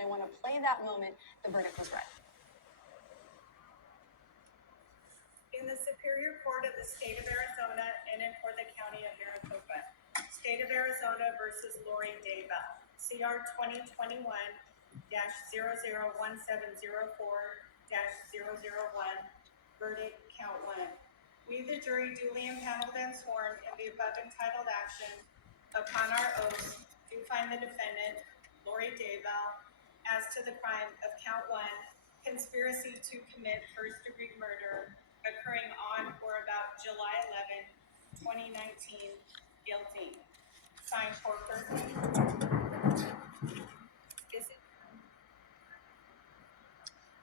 I want to play that moment the verdict was read. In the Superior Court of the State of Arizona and for the County of Maricopa, State of Arizona versus Lori Daybell, CR 2021-001704-001, verdict count 1. We, the jury, duly impaneled and sworn in the above entitled action, upon our oaths, do find the defendant, Lori Daybell, as to the crime of count 1, conspiracy to commit first-degree murder occurring on or about July 11, 2019, guilty. Signed, Corker. Is it?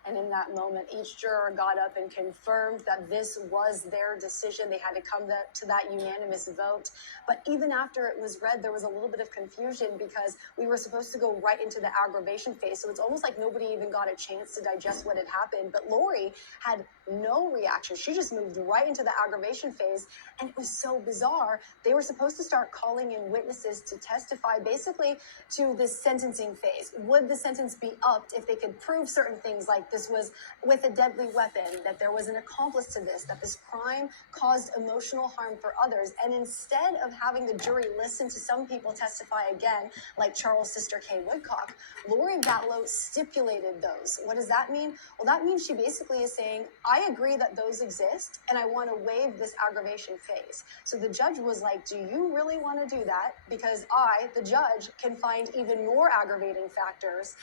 And in that moment, each juror got up and confirmed that this was their decision. They had to come to that unanimous vote. But even after it was read, there was a little bit of confusion because we were supposed to go right into the aggravation phase. So it's almost like nobody even got a chance to digest what had happened. But Lori had no reaction. She just moved right into the aggravation phase. And it was so bizarre. They were supposed to start calling in witnesses to testify basically to this sentencing phase. Would the sentence be upped if they could prove certain things like this was with a deadly weapon, that there was an accomplice to this, that this crime caused emotional harm for others? And instead of having the jury listen to some people testify again, like Charles' sister Kay Woodcock, Lori Vallow stipulated those. What does that mean? Well, that means she basically is saying, I agree that those exist, and I want to waive this aggravation phase. So the judge was like, do you really want to do that? Because I, the judge, can find even more aggravating factors,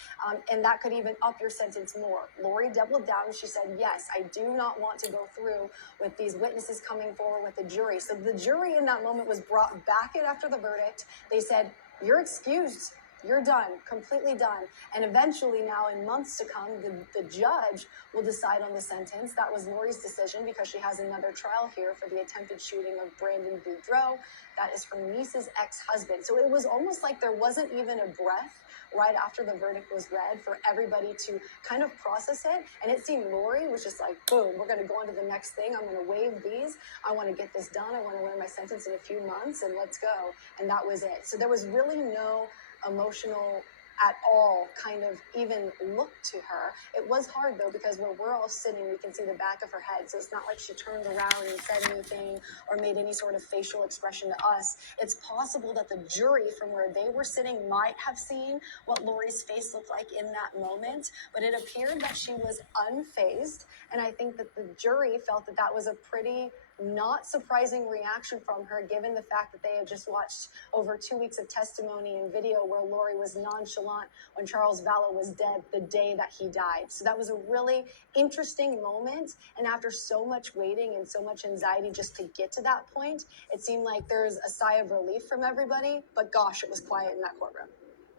and that could even up your sentence more. Lori doubled down. She said, yes, I do not want to go through with these witnesses coming forward with the jury. So the jury in that moment was brought back in after the verdict. They said, you're excused. You're done, completely done. And eventually now in months to come, the judge will decide on the sentence. That was Lori's decision because she has another trial here for the attempted shooting of Brandon Boudreaux. That is her niece's ex-husband. So it was almost like there wasn't even a breath right after the verdict was read for everybody to kind of process it. And it seemed Lori was just like, boom, we're going to go on to the next thing. I'm going to waive these. I want to get this done. I want to learn my sentence in a few months and let's go. And that was it. So there was really no emotional at all kind of even look to her. It was hard though, because where we're all sitting, we can see the back of her head. So it's not like she turned around and said anything or made any sort of facial expression to us. It's possible that the jury from where they were sitting might have seen what Lori's face looked like in that moment, but it appeared that she was unfazed. And I think that the jury felt that that was a pretty not surprising reaction from her, given the fact that they had just watched over 2 weeks of testimony and video where Lori was nonchalant when Charles Vallow was dead the day that he died. So that was a really interesting moment. And after so much waiting and so much anxiety just to get to that point, it seemed like there's a sigh of relief from everybody. But gosh, it was quiet in that courtroom.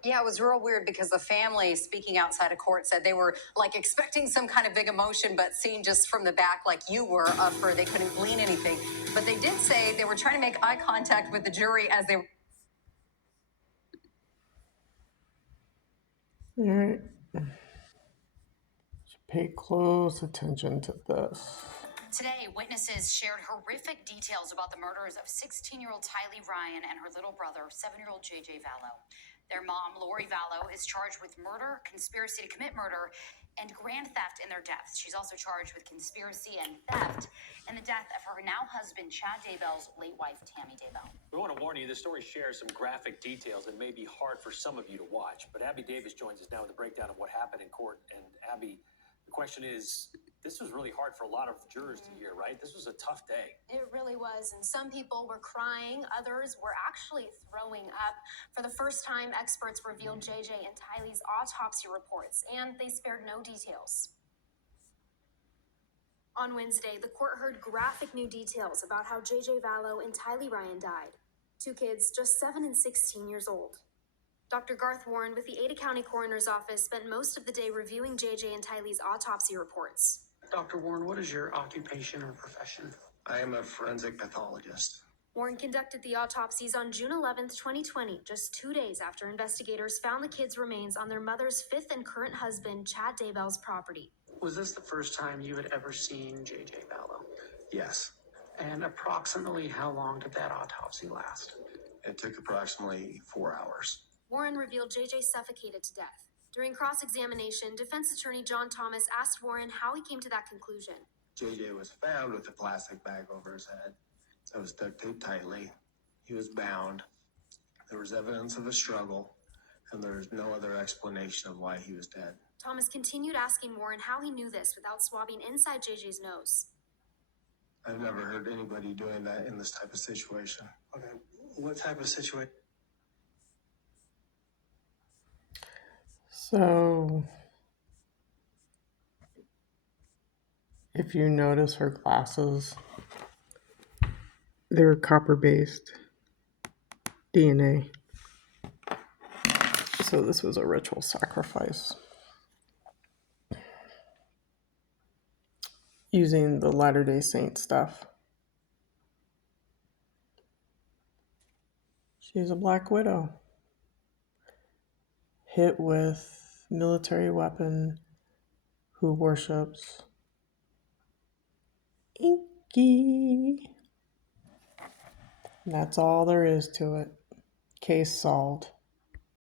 Yeah, it was real weird because the family speaking outside of court said they were like expecting some kind of big emotion, but seeing just from the back like you were up for, they couldn't glean anything. But they did say they were trying to make eye contact with the jury as they were. All right. Pay close attention to this. Today, witnesses shared horrific details about the murders of 16-year-old Tylee Ryan and her little brother, 7-year-old JJ Vallow. Their mom, Lori Vallow, is charged with murder, conspiracy to commit murder, and grand theft in their deaths. She's also charged with conspiracy and theft in the death of her now husband, Chad Daybell's late wife, Tammy Daybell. We want to warn you, this story shares some graphic details that may be hard for some of you to watch. But Abby Davis joins us now with a breakdown of what happened in court. And Abby, the question is, this was really hard for a lot of jurors to hear, right? This was a tough day. It really was. And some people were crying. Others were actually throwing up. For the first time, experts revealed JJ and Tylee's autopsy reports, and they spared no details. On Wednesday, the court heard graphic new details about how JJ Vallow and Tylee Ryan died. Two kids, just 7 and 16 years old. Dr. Garth Warren with the Ada County Coroner's Office spent most of the day reviewing JJ and Tylee's autopsy reports. Dr. Warren, what is your occupation or profession? I am a forensic pathologist. Warren conducted the autopsies on June 11th, 2020, just 2 days after investigators found the kids' remains on their mother's 5th and current husband, Chad Daybell's property. Was this the first time you had ever seen JJ Vallow? Yes. And approximately how long did that autopsy last? It took approximately 4 hours. Warren revealed JJ suffocated to death. During cross-examination, defense attorney John Thomas asked Warren how he came to that conclusion. JJ was found with a plastic bag over his head that was duct taped tightly. He was bound. There was evidence of a struggle, and there is no other explanation of why he was dead. Thomas continued asking Warren how he knew this without swabbing inside JJ's nose. I've never heard anybody doing that in this type of situation. Okay, what type of situation? So, if you notice her glasses, they're copper-based DNA. So this was a ritual sacrifice using the Latter-day Saint stuff. She's a Black Widow, hit with military weapon, who worships enki. And that's all there is to it. Case solved.